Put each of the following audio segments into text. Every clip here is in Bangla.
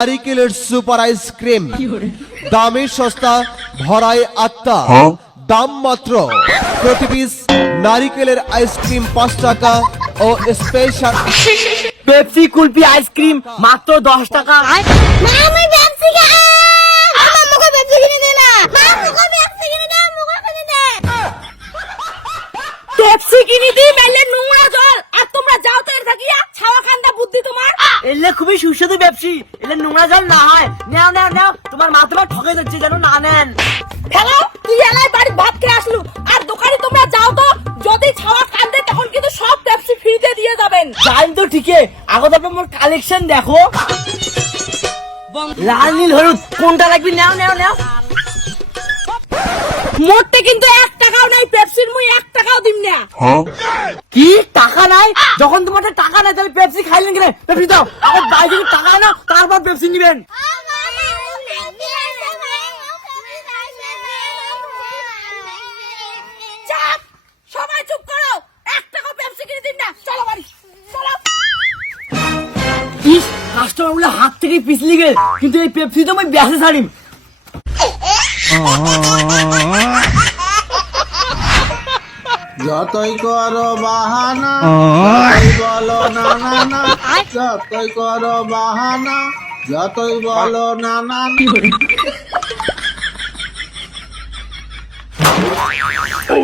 নারিকেলের সুপার আইসক্রিম দামে সস্তা ভরায় আত্মা। দাম মাত্র প্রতি পিস নারিকেলের আইসক্রিম পাঁচ টাকা ও special Pepsi kulfi ice cream মাত্র দশ টাকা মা আমি পেপসি খাই আমার মুখে পেপসি কিনে দে না মা মুখে পেপসি কিনে দে মুখে কিনে দে পেপসি কিনে দিই মেলে নোংরা জল আর তোমরা যাও তো এর থাকিয়া ছাওয়া কান্দা বুদ্ধি তোমার এলে খুবই সুস্বাদু পেপসি এলে নোংরা জল না হয়। নাও নাও নাও। তোমার মা তোমার ঠকে যাচ্ছে যেন না নেন। হ্যালো তুই এলাই বাড়ি ভাত খেয়ে আসলু। আর দোকানে তোমরা যাও তো। যদি ছাওয়া কান্দে তখন কিন্তু সব পেপসি ফ্রিতে দিয়ে যাবেন। জানি তো ঠিকই আগত আপনি মোর কালেকশন দেখো। লাল নীল হলুদ কোনটা লাগবে? নাও নাও নাও। মোটে কিন্তু এক টাকাও নাই পেপসির মুই এক টাকাও দিম না। কি? টাকা নাই? যখন তোমার টাকা নাই তাহলে পেপসি খাইলেন কিনা পেপসি দাও। বাইরে টাকা না তারপর পেপসি নিবেন। সবাই চুপ করো। এক টাকা পেপসি কিনে দিন না। চলো বাড়ি। চলো। ইস কাস্টমারগুলো হাত থেকে পিছলি গেল কিন্তু এই পেপসি তো আমি ব্যাসে ছাড়িম। যতই করো বাহানা যতই বলো না না না যতই করো বাহানা যতই বলো না না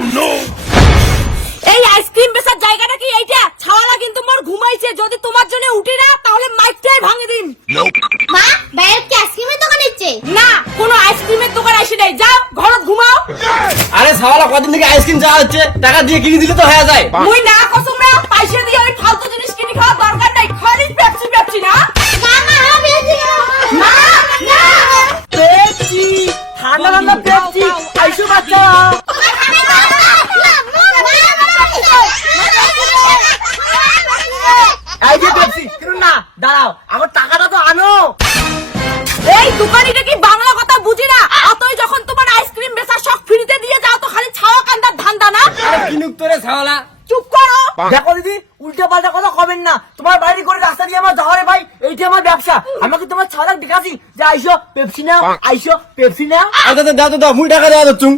না। এই আইসক্রিম বেচার জায়গাটা কি এইটা? ছাওয়ালা কিন্তু মোর ঘুমাইছে যদি তোমার জন্য উঠি না তাহলে মাইকটাই ভাঙে দিন মা বাইরে কি আইসক্রিমের দোকান ইচ্ছে না কোনো আইসক্রিমের দোকান নাই যাও ঘরত ঘুমাও। আরে সাওয়ালা কদিন থেকে আইসক্রিম চাওয়া হচ্ছে? টাকা দিয়ে কিনে দিলে তো হয়ে যায়। মুই না কসম না পয়সা দিয়ে ওই ফালতু জিনিস কিনে খাওয়া দরকার নাই। খালি পেপসি পেপসি না। মা মা আমি পেপসি না। না পেপসি ঠান্ডা ঠান্ডা পেপসি। আইসো বাচ্চারা এই যে পেপসি কিনুন না দাঁড়াও আমার টাকাটা তো আনো। এই দোকানিটা কি বাংলা কথা বুঝি না? অতই যখন তোমার আইসক্রিম বেচার শখ ফ্রিতে দিয়ে যাও তো খালি ছাওয়া কান্দার ধান্দা না আরে কিনুক তোরে সাওয়ালা চুপ করো দেখো দিদি উল্টো পাল্টা কথা কবেন না। তোমার বাড়ি করে রাস্তা দিয়ে আমার যাওয়ারে ভাই এইটা আমার ব্যবসা। আমাকে তোমার ছাড়াক দেখাছি যে আইসো পেপসি নাও আইসো পেপসি নাও। আচ্ছা দাও তো দাও মুই টাকা দেওয়া দাও তো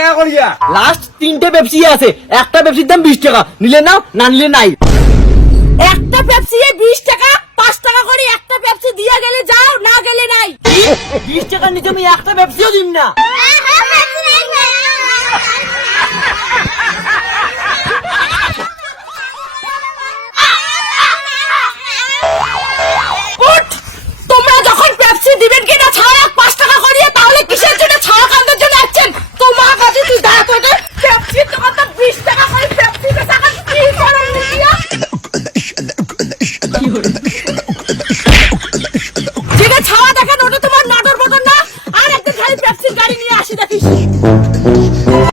টাকা লাস্ট তিনটে পেপসি আছে। একটা পেপসির দাম বিশ টাকা। নিলে নাও না নিলে নাই। একটা পেপসি বিশ টাকা পাঁচ টাকা করে একটা পেপসি দিয়ে গেলে যাও না গেলে নাই। বিশ টাকার নিচে আমি একটা পেপসিও দিন না।